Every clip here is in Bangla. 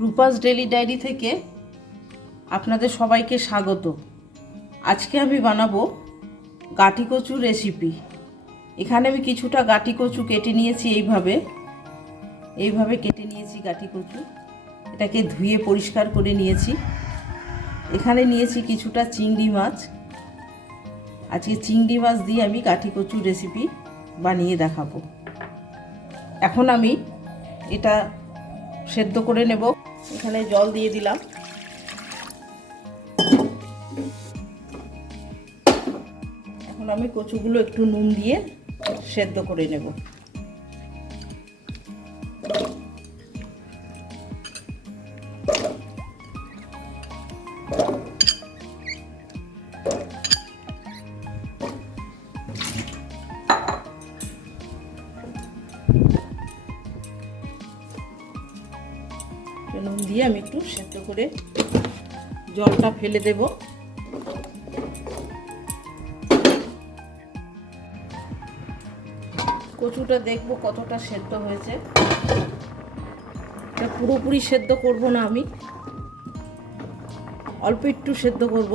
রূপাস ডেলি ডায়েরি থেকে আপনাদের সবাইকে স্বাগত। আজকে আমি বানাবো গাটি কচুর রেসিপি। এখানে আমি কিছুটা গাটি কচু কেটে নিয়েছি, এইভাবে কেটে নিয়েছি গাটি কচু। এটাকে ধুয়ে পরিষ্কার করে নিয়েছি। এখানে নিয়েছি কিছুটা চিংড়ি মাছ। আজকে চিংড়ি মাছ দিয়ে আমি গাটি কচুর রেসিপি বানিয়ে দেখাবো। এখন আমি এটা সেদ্ধ করে নেব। এখানে জল দিয়ে দিলাম। এখন আমি কচুগুলো একটু নুন দিয়ে সেদ্ধ করে নেব। নুন দিয়ে আমি একটু সেদ্ধ করে জলটা ফেলে দেব। কচুটা দেখবো কতটা সেদ্ধ হয়েছে। এটা পুরোপুরি সেদ্ধ করব না, আমি অল্প একটু সেদ্ধ করব,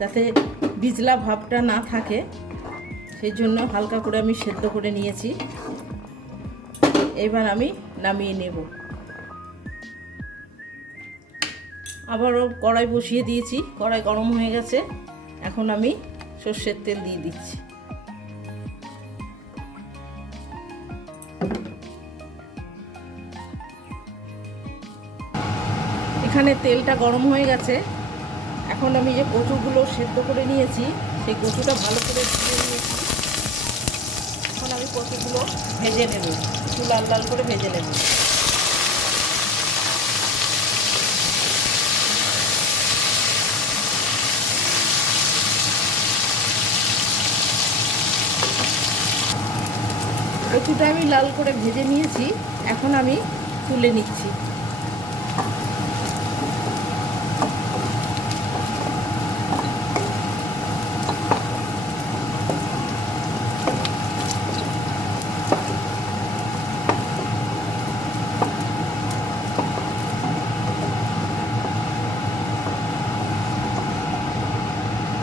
যাতে বিজলা ভাবটা না থাকে। সেই জন্য হালকা করে আমি সেদ্ধ করে নিয়েছি। এবার আমি নামিয়ে নেব। আবারও কড়াই বসিয়ে দিয়েছি, কড়াই গরম হয়ে গেছে। এখন আমি সর্ষের তেল দিয়ে দিচ্ছি। এখানে তেলটা গরম হয়ে গেছে। এখন আমি যে কচুগুলো সেদ্ধ করে নিয়েছি, সেই কচুটা ভালো করে ধুয়ে নিয়েছি। এখন আমি কচুগুলো ভেজে নেব, একটু লাল লাল করে ভেজে নেব। কচুটা আমি লাল করে ভেজে নিয়েছি। এখন আমি তুলে নিচ্ছি।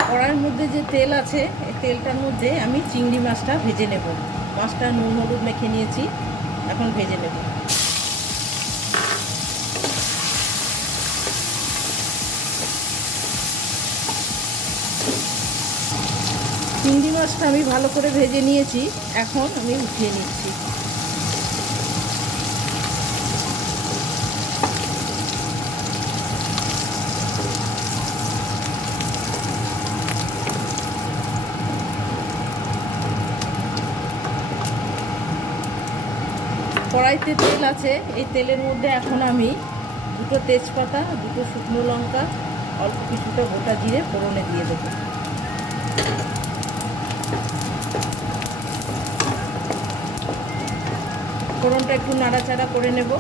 কড়াইয়ের মধ্যে যে তেল আছে, এই তেলটার মধ্যে আমি চিংড়ি মাছটা ভেজে নেব। মাছটা নুন হলুদ মেখে নিয়েছি, এখন ভেজে নেব। চিংড়ি মাছটা আমি ভালো করে ভেজে নিয়েছি, এখন আমি উঠিয়ে নিচ্ছি। কড়াইতে তেল আছে, এই তেলের মধ্যে এখন আমি দুটো তেজপাতা, দুটো শুকনো লঙ্কা, অল্প কিছুটা গোটা জিরে ফোড়নে দিয়ে দেবো। ফোড়নটা একটু নাড়াচাড়া করে নেব।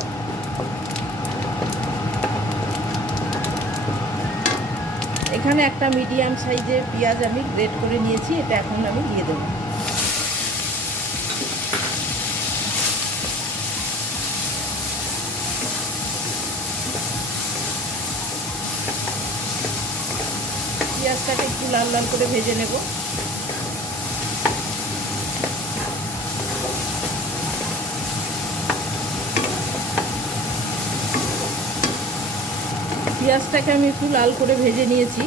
এখানে একটা মিডিয়াম সাইজের পেঁয়াজ আমি গ্রেট করে নিয়েছি, এটা এখন আমি দিয়ে দেবো। পেঁয়াজটাকে একটু লাল লাল করে ভেজে নেব। পেঁয়াজটাকে আমি একটু লাল করে ভেজে নিয়েছি।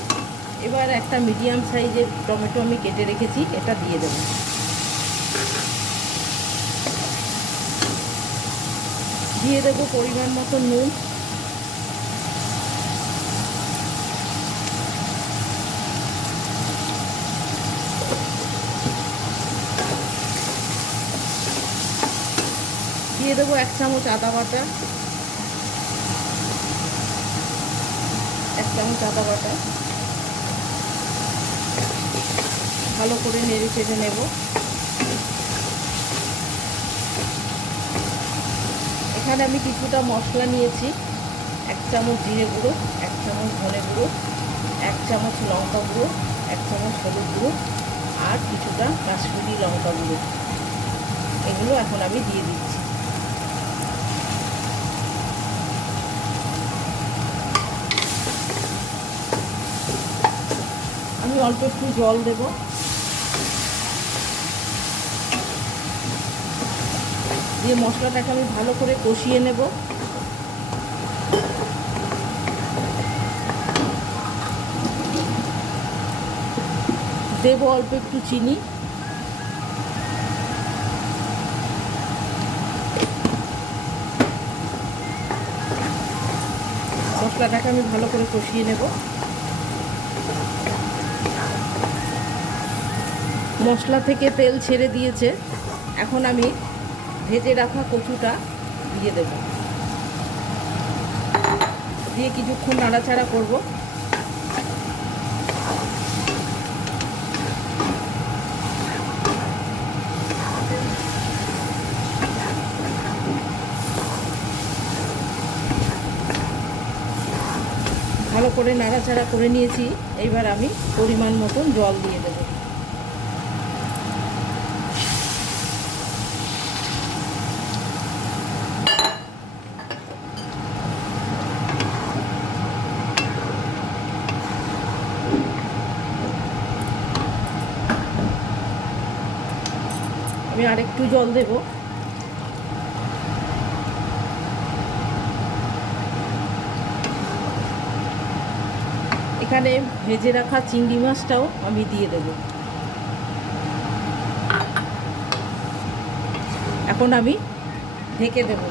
এবার একটা মিডিয়াম সাইজের টমেটো আমি কেটে রেখেছি, এটা দিয়ে দেব। দিয়ে দেবো পরিমাণ মতো নুন। দিয়ে দেবো 1 চামচ আদা বাটা, 1 চামচ আদা বাটা। ভালো করে নেড়ে চেড়ে নেব। এখানে আমি কিছুটা মশলা নিয়েছি। 1 চামচ জিরে গুঁড়ো, 1 চামচ ধনে গুঁড়ো, 1 চামচ লঙ্কা গুঁড়ো, 1 চামচ হলুদ গুঁড়ো আর কিছুটা কাশ্মীরি লঙ্কা গুঁড়ো। এগুলো এখন আমি দিয়ে দিচ্ছি। আমি অল্প একটু জল দেব। দিয়ে মশলাটাকে আমি ভালো করে কষিয়ে নেব। দেব অল্প একটু চিনি। মশলাটাকে আমি ভালো করে কষিয়ে নেব। মশলা থেকে তেল ছেড়ে দিয়েছে, এখন আমি ভেজে রাখা কচুটা দিয়ে দেব। দিয়ে কিছুক্ষণ নাড়াচাড়া করব। ভালো করে নাড়াচাড়া করে নিয়েছি। এবার আমি পরিমাণ মতন জল দিয়ে দেব। আমি আরেকটু জল দেব। এখানে ভেজে রাখা চিংড়ি মাছটাও আমি দিয়ে দেব। এখন আমি ঢেকে দেব।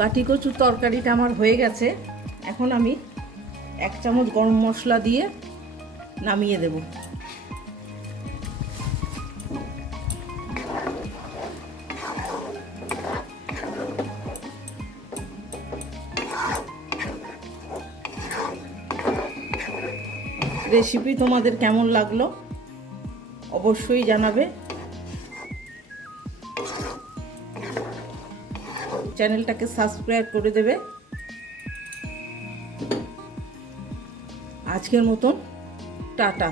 গাঠি কচুর তরকারিটা আমার হয়ে গেছে। এখন আমি 1 চামচ গরম মশলা দিয়ে নামিয়ে দেব। রেসিপি তোমাদের কেমন লাগলো অবশ্যই জানাবে। চ্যানেলটাকে সাবস্ক্রাইব করে দেবে। আজকের মতন টাটা।